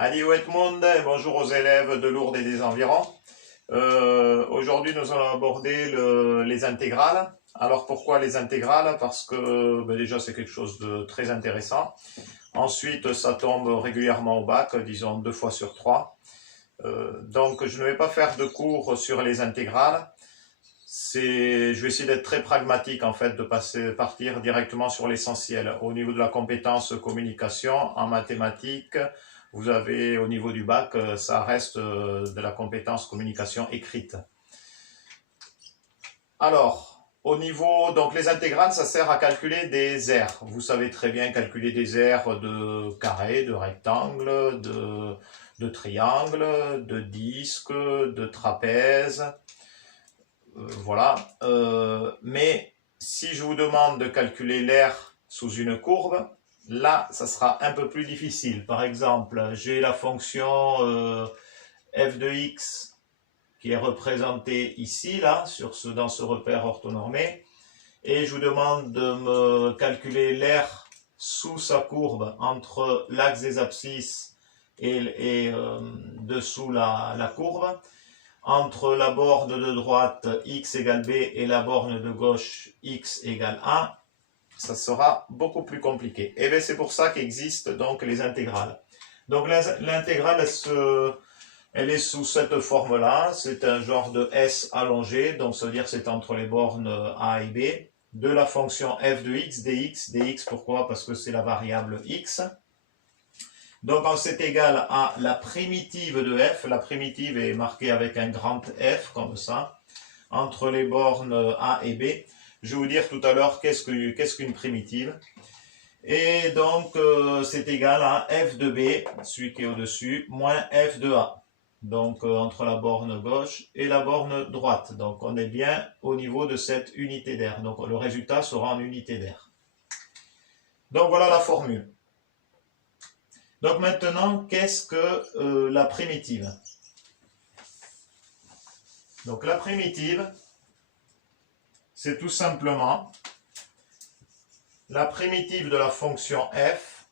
Adieu tout le monde et bonjour aux élèves de Lourdes et des environs. Aujourd'hui, nous allons aborder les intégrales. Alors pourquoi les intégrales? Parce que déjà c'est quelque chose de très intéressant. Ensuite, ça tombe régulièrement au bac, disons 2 fois sur 3. Donc je ne vais pas faire de cours sur les intégrales. Je vais essayer d'être très pragmatique en fait, de partir directement sur l'essentiel. Au niveau de la compétence communication, en mathématiques, vous avez au niveau du bac, ça reste de la compétence communication écrite. Alors, au niveau, donc les intégrales, ça sert à calculer des aires. Vous savez très bien calculer des aires de carré, de rectangle, de triangle, de disque, de trapèze. Voilà. Mais si je vous demande de calculer l'aire sous une courbe, là, ça sera un peu plus difficile. Par exemple, j'ai la fonction f de x qui est représentée ici, là, dans ce repère orthonormé, et je vous demande de me calculer l'aire sous sa courbe entre l'axe des abscisses et dessous la courbe, entre la borne de droite x égale b et la borne de gauche x égale 1, ça sera beaucoup plus compliqué. Et bien c'est pour ça qu'existent donc les intégrales. Donc l'intégrale, elle est sous cette forme-là, c'est un genre de S allongé, donc ça veut dire que c'est entre les bornes A et B, de la fonction f de x dx. Dx pourquoi? Parce que c'est la variable x. Donc c'est égal à la primitive de f, la primitive est marquée avec un grand F, comme ça, entre les bornes A et B. Je vais vous dire tout à l'heure qu'est-ce qu'une primitive. Et donc c'est égal à f de B, celui qui est au-dessus, moins f de A. Donc entre la borne gauche et la borne droite. Donc on est bien au niveau de cette unité d'aire. Donc le résultat sera en unité d'aire. Donc voilà la formule. Donc maintenant, qu'est-ce que la primitive? Donc la primitive, c'est tout simplement la primitive de la fonction f.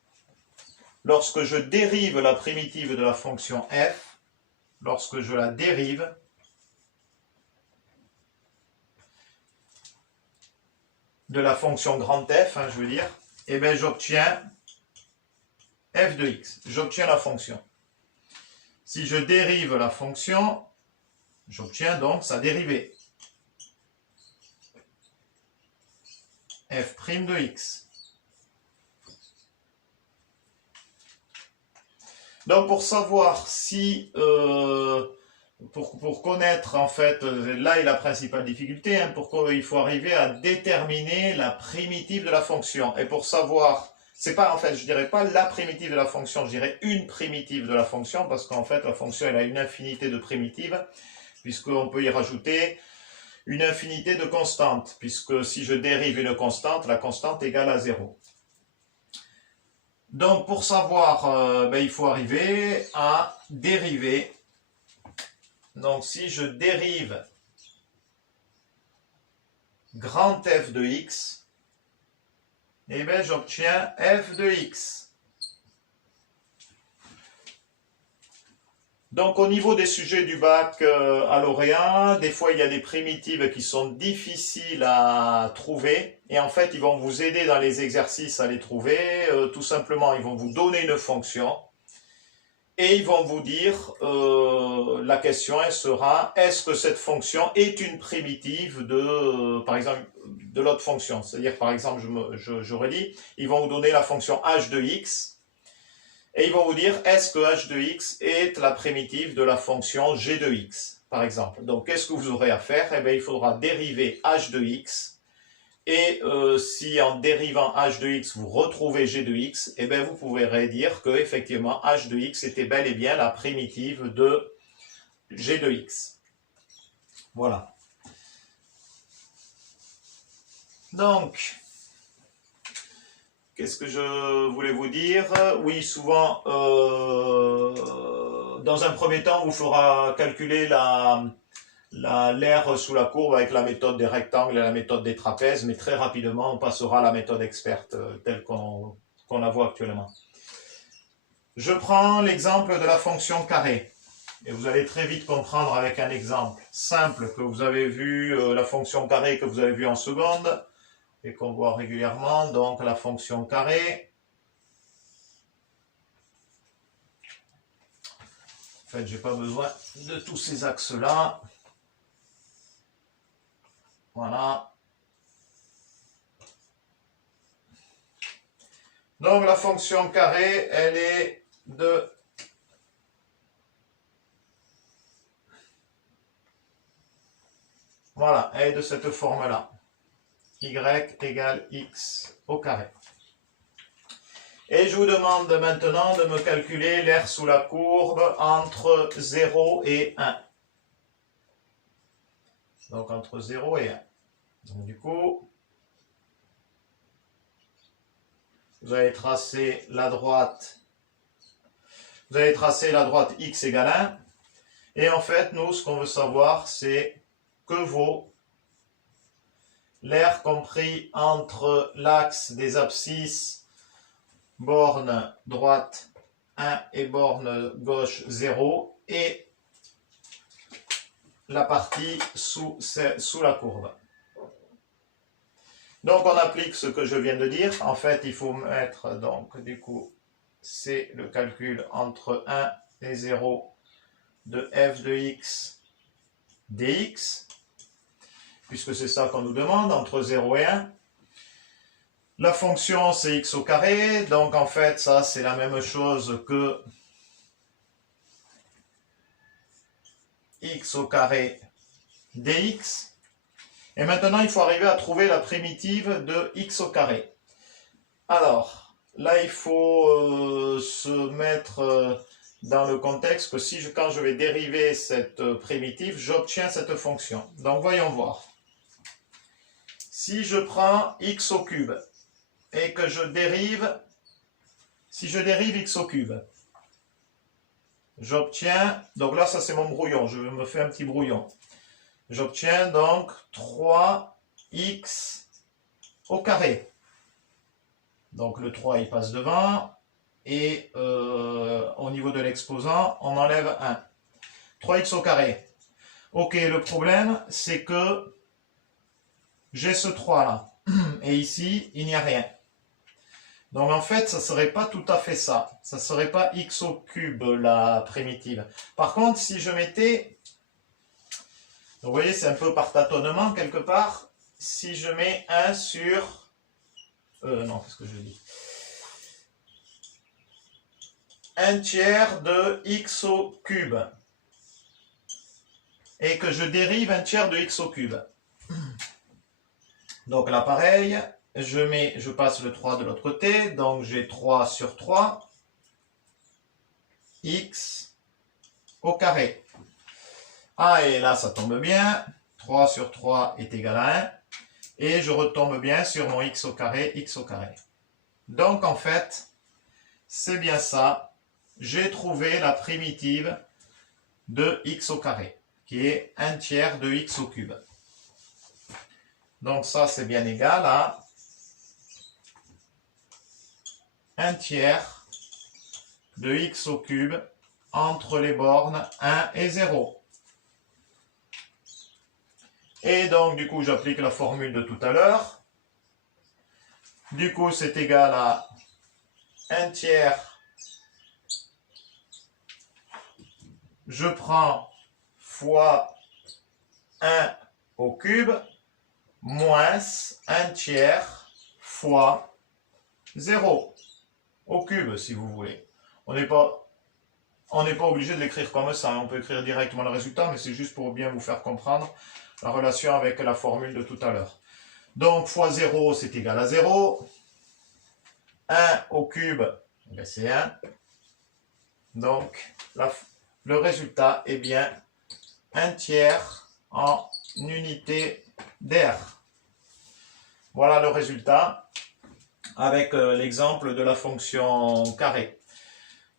Lorsque je dérive la primitive de la fonction f, lorsque je la dérive, de la fonction grand f, je veux dire, eh bien j'obtiens f de x. J'obtiens la fonction. Si je dérive la fonction, j'obtiens donc sa dérivée. f' de x. Donc pour savoir si, pour connaître en fait, là est la principale difficulté, pourquoi il faut arriver à déterminer la primitive de la fonction. Et pour savoir, c'est pas en fait, je dirais pas la primitive de la fonction, je dirais une primitive de la fonction, parce qu'en fait la fonction elle a une infinité de primitives, puisqu'on peut y rajouter une infinité de constantes, puisque si je dérive une constante, la constante égale à 0. Donc pour savoir, il faut arriver à dériver. Donc si je dérive grand f de x, eh bien j'obtiens f de x. Donc au niveau des sujets du bac à lauréat, des fois il y a des primitives qui sont difficiles à trouver, et en fait ils vont vous aider dans les exercices à les trouver. Tout simplement ils vont vous donner une fonction, et ils vont vous dire, la question elle sera, est-ce que cette fonction est une primitive de, par exemple, de l'autre fonction? C'est-à-dire par exemple, j'aurais dit, ils vont vous donner la fonction h de x, et ils vont vous dire, est-ce que h de x est la primitive de la fonction g de x, par exemple. Donc, qu'est-ce que vous aurez à faire? Eh bien, il faudra dériver h de x, et si en dérivant h de x, vous retrouvez g de x, eh bien, vous pourrez dire que effectivement h de x était bel et bien la primitive de g de x. Voilà. Donc, qu'est-ce que je voulais vous dire? Oui, souvent, dans un premier temps, on vous fera calculer l'aire sous la courbe avec la méthode des rectangles et la méthode des trapèzes, mais très rapidement, on passera à la méthode experte telle qu'on la voit actuellement. Je prends l'exemple de la fonction carré. Et vous allez très vite comprendre avec un exemple simple que vous avez vu, la fonction carré que vous avez vu en seconde et qu'on voit régulièrement. Donc la fonction carré. En fait, j'ai pas besoin de tous ces axes-là. Voilà. Donc la fonction carré, elle est de voilà, elle est de cette forme-là. Y égale x au carré. Et je vous demande maintenant de me calculer l'aire sous la courbe entre 0 et 1. Donc entre 0 et 1. Donc du coup, vous allez tracer la droite. Vous allez tracer la droite x égale 1. Et en fait, nous, ce qu'on veut savoir, c'est que vaut l'aire compris entre l'axe des abscisses borne droite 1 et borne gauche 0 et la partie sous la courbe. Donc on applique ce que je viens de dire. En fait, il faut mettre, donc du coup, c'est le calcul entre 1 et 0 de f de x dx, puisque c'est ça qu'on nous demande, entre 0 et 1. La fonction, c'est x au carré, donc en fait, ça, c'est la même chose que x au carré dx. Et maintenant, il faut arriver à trouver la primitive de x au carré. Alors, là, il faut se mettre dans le contexte que quand je vais dériver cette primitive, j'obtiens cette fonction. Donc, voyons voir. Si je prends x au cube et que je dérive, si je dérive x au cube, j'obtiens, donc là, ça c'est mon brouillon, je me fais un petit brouillon. J'obtiens donc 3x au carré. Donc le 3, il passe devant. Et au niveau de l'exposant, on enlève 1. 3x au carré. Ok, le problème, c'est que j'ai ce 3 là. Et ici, il n'y a rien. Donc en fait, ça ne serait pas tout à fait ça. Ça ne serait pas x au cube, la primitive. Par contre, si je mettais... Vous voyez, c'est un peu par tâtonnement quelque part. Si je mets 1 sur... non, qu'est-ce que je dis ? 1 tiers de x au cube. Et que je dérive 1 tiers de x au cube. Donc là, pareil, je passe le 3 de l'autre côté. Donc j'ai 3 sur 3. X au carré. Ah, et là, ça tombe bien. 3 sur 3 est égal à 1. Et je retombe bien sur mon x au carré, x au carré. Donc, en fait, c'est bien ça. J'ai trouvé la primitive de x au carré, qui est 1 tiers de x au cube. Donc, ça, c'est bien égal à 1 tiers de x au cube entre les bornes 1 et 0. Et donc, du coup, j'applique la formule de tout à l'heure. Du coup, c'est égal à 1 tiers. Je prends fois 1 au cube moins 1 tiers fois 0 au cube, si vous voulez. On n'est pas obligé de l'écrire comme ça. On peut écrire directement le résultat, mais c'est juste pour bien vous faire comprendre la relation avec la formule de tout à l'heure. Donc, fois 0, c'est égal à 0. 1 au cube, c'est 1. Donc, le résultat est bien 1 tiers en unité d'air. Voilà le résultat avec l'exemple de la fonction carré.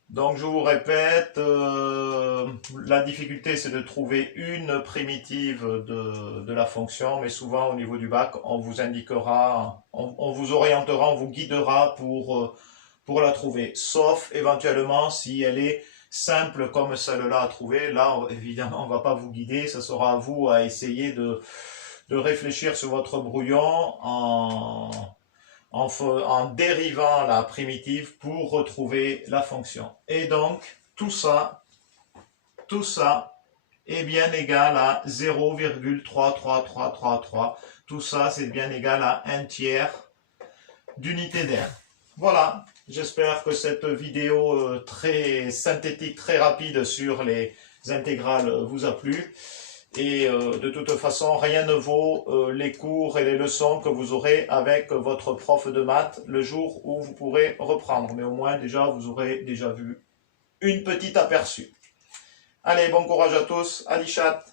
Donc je vous répète, la difficulté c'est de trouver une primitive de la fonction, mais souvent au niveau du bac, on vous indiquera, on vous orientera, on vous guidera pour pour la trouver, sauf éventuellement si elle est simple comme celle-là à trouver. Là, évidemment, on ne va pas vous guider, ce sera à vous à essayer de réfléchir sur votre brouillon en dérivant la primitive pour retrouver la fonction. Et donc, tout ça est bien égal à 0,33333. Tout ça, c'est bien égal à 1 tiers d'unité d'air. Voilà, j'espère que cette vidéo très synthétique, très rapide sur les intégrales vous a plu. Et de toute façon, rien ne vaut les cours et les leçons que vous aurez avec votre prof de maths le jour où vous pourrez reprendre. Mais au moins, déjà, vous aurez déjà vu une petite aperçu. Allez, bon courage à tous. Ali chat.